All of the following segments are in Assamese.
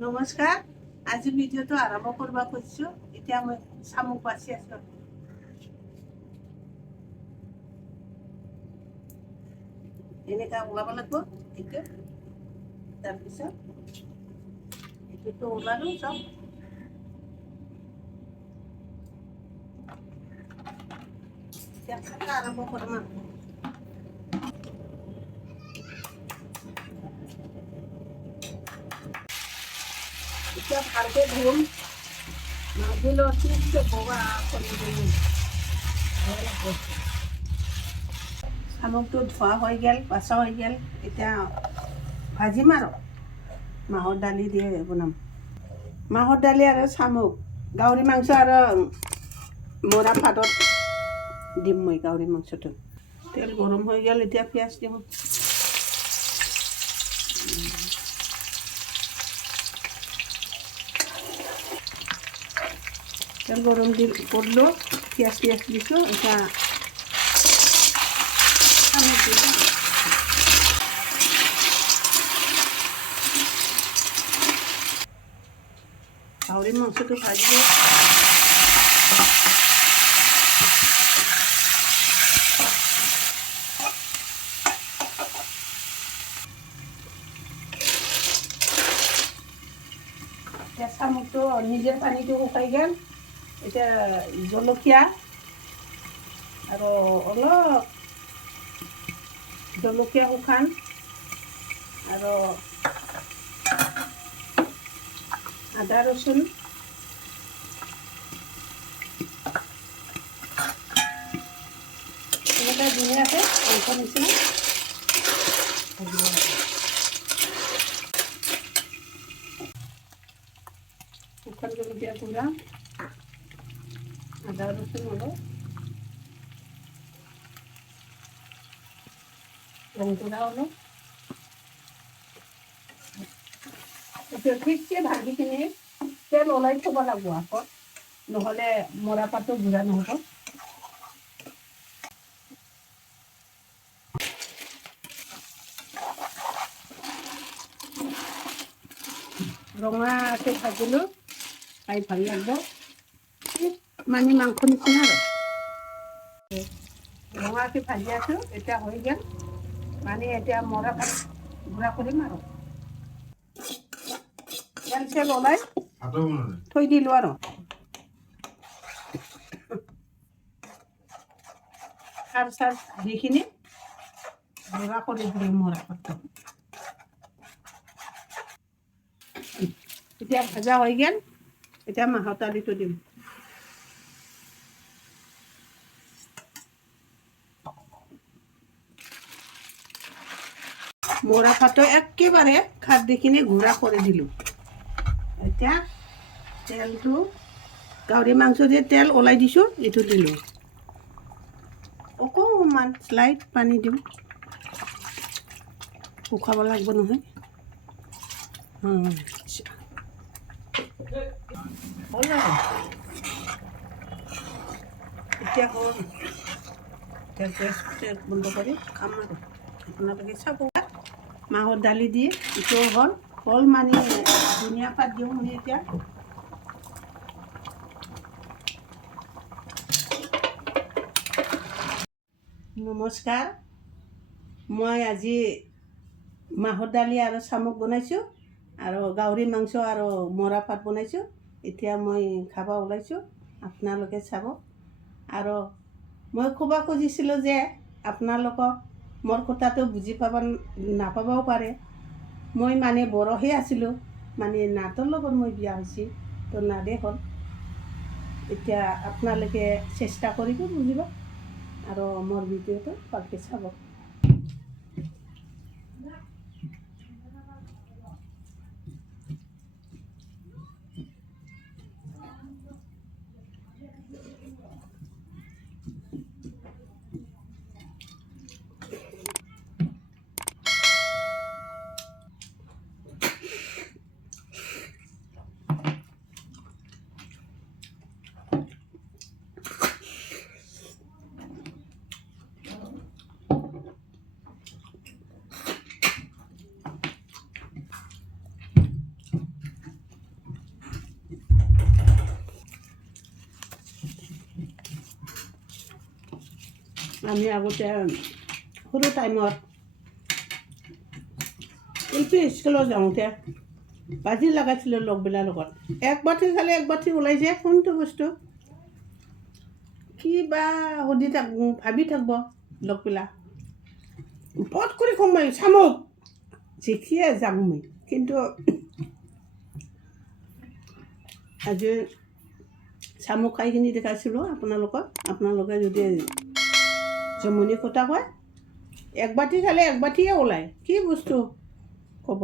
নমস্কাৰ। আজি ভিডিঅ'টো আৰম্ভ কৰিব খুজিছোঁ। এতিয়া মই চামুক বাছি আছোঁ। এনেকা ওলাব লাগিব এইটো। তাৰপিছত এইটোতো ওলালো চব। এতিয়া কাটা আৰম্ভ কৰিম আৰু। এতিয়া ভালকে ধুম। নাজিলেও ঠিকছে বগা কৰি দিম। শামুকটো ধোৱা হৈ গ'ল, বাছা হৈ গ'ল। এতিয়া ভাজিম আৰু মাহৰ দালি দিয়ে বনাম। মাহৰ দালি আৰু শামুক, গাহৰি মাংস আৰু মৰা পাতত দিম মই গাহৰি মাংসটো। তেল গৰম হৈ গ'ল, এতিয়া পিঁয়াজ দিম। তেল গৰম কৰিলোঁ, পিঁয়াজ দিছোঁ। এতিয়া শামুক দিম। গাহৰি মাংসটো ভাজিলোঁ। এতিয়া শামুকটো নিজে পানীটো শুকাই গ'ল। এতিয়া জলকীয়া আৰু অলপ জলকীয়া শুকান আৰু আদা ৰচুন এনেকৈ ধুনীয়াকৈ মাংস নিচিনা ভাজিব লাগে। শুকান জলকীয়া গুড়া, আদা ৰচুন অলপ, ৰং গুড়া অলপ। এতিয়া ঠিকছে ভাজি কিনি তেল ওলাই থ'ব লাগিব আকৌ, নহ'লে মৰা পাতটো গুড়া নহ'ব। ৰঙাকৈ ভাজিলোঁ, খাই ভাল লাগিব। মানে মাংস নিচিনা আৰু ৰঙাকৈ ভাজি আছোঁ। এতিয়া হৈ গ'ল, মানে এতিয়া মৰা পাত গুড়া কৰিম আৰু তেল চেল ওলাই থৈ দিলোঁ আৰু সাৰ চাৰ দিখিনি গুড়া কৰি দিলোঁ মৰা পাতটো। এতিয়া ভাজা হৈ গ'ল। এতিয়া মাহৰ দালিটো দিম। মৰা পাতটো একেবাৰে খাৰ দি কিনি গুড়া কৰি দিলোঁ। এতিয়া তেলটো গাহৰি মাংস যে তেল ওলাই দিছোঁ, এইটো দিলোঁ। অকণমান স্লাইড পানী দিম, শুকাব লাগিব নহয়। হ'ল আৰু এতিয়া হ'ল। এতিয়া গেছ বন্ধ কৰি খাম আৰু আপোনালোকে চাব। মাহৰ দালি দি এইটো হ'ল মানে ধনিয়া পাত দিওঁ মই এতিয়া। নমস্কাৰ। মই আজি মাহৰ দালি আৰু শামুক বনাইছোঁ আৰু গাহৰি মাংস আৰু মৰা পাত বনাইছোঁ। এতিয়া মই খাব ওলাইছোঁ, আপোনালোকে চাব। আৰু মই ক'ব খুজিছিলোঁ যে আপোনালোকক মোৰ কথাটো বুজি নাপাবও পাৰে। মই মানে বড়োহে আছিলোঁ, মানে নাটৰ লগত মই বিয়া হৈছোঁ, তো নাদে হ'ল। এতিয়া আপোনালোকে চেষ্টা কৰিব বুজিব আৰু মোৰ ভিডিঅ'টো ভালকৈ চাব। আমি আগতে সৰু টাইমত LP স্কুলত যাওঁতে বাজি লগাইছিলোঁ লগবিলাৰ লগত। এক বাটি খালে এক বাটি ওলাই যায় কোনটো বস্তু কি বা সুধি থাকব ভাবি থাকব লগবিলা পট কৰি কম মই চামুক জিকিয়ে যাম মই। কিন্তু আজি চামুক খাইখিনি দেখাইছিলোঁ আপোনালোকে যদি জমনি কথা কয় এক বাটি খালে এক বাটিয়ে ওলায় কি বস্তু ক'ব।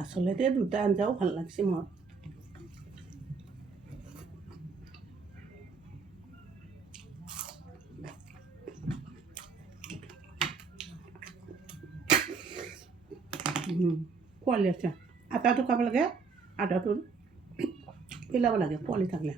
আচলতে দুটা আঞ্জাও ভাল লাগছে মোৰ। পোৱালি আছে আটাটো খাব লাগে আটাটো পেলাব লাগে পোৱালি থাকিলে।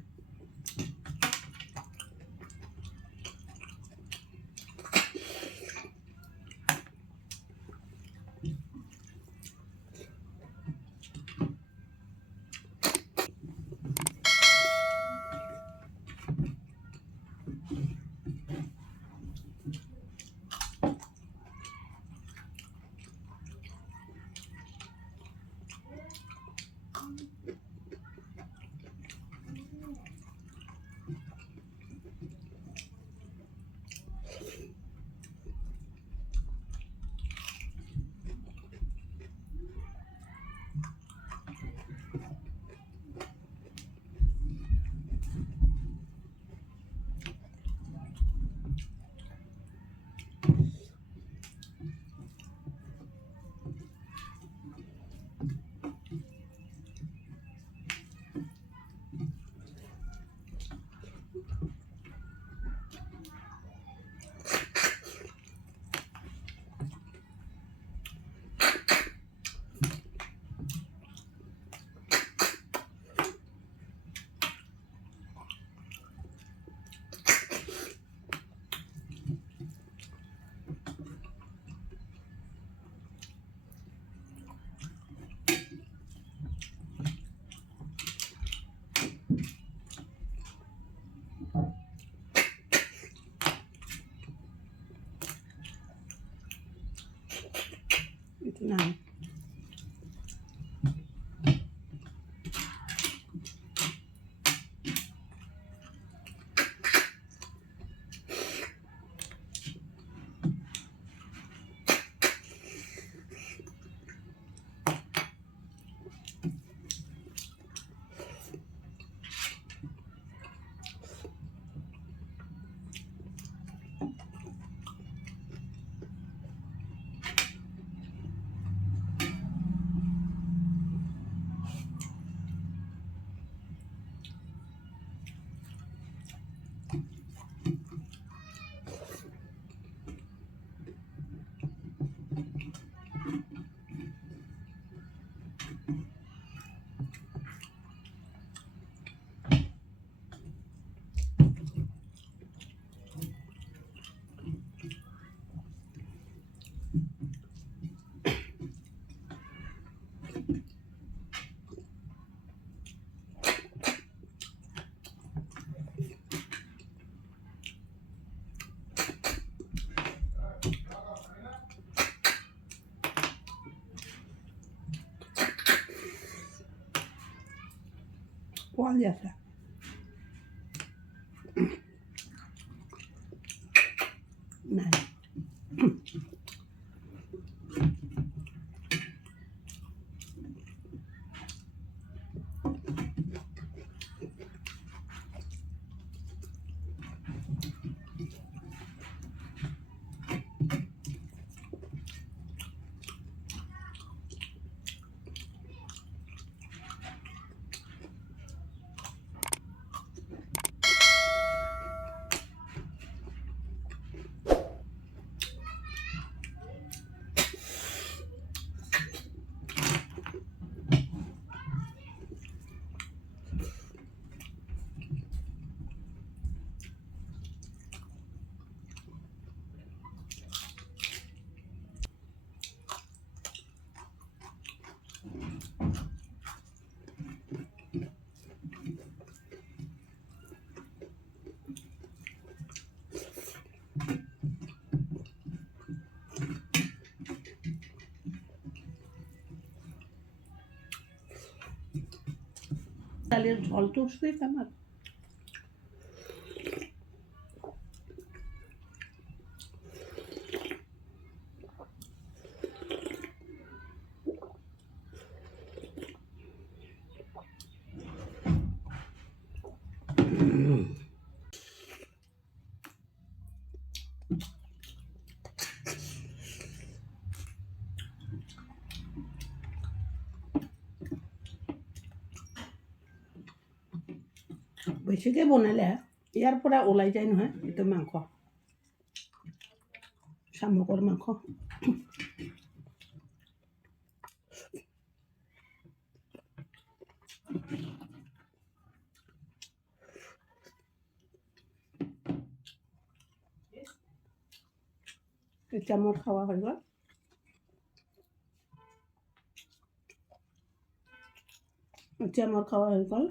পোৱালি আছে নাই দালিৰ ঝোলটো চুই খাম আৰু বেছিকৈ বনালে ইয়াৰ পৰা ওলাই যায় নহয় এইটো মাংস শামুকৰ মাংস এতিয়া মোৰ খাৱা হৈ গ'ল এতিয়া মোৰ খাৱা হৈ গ'ল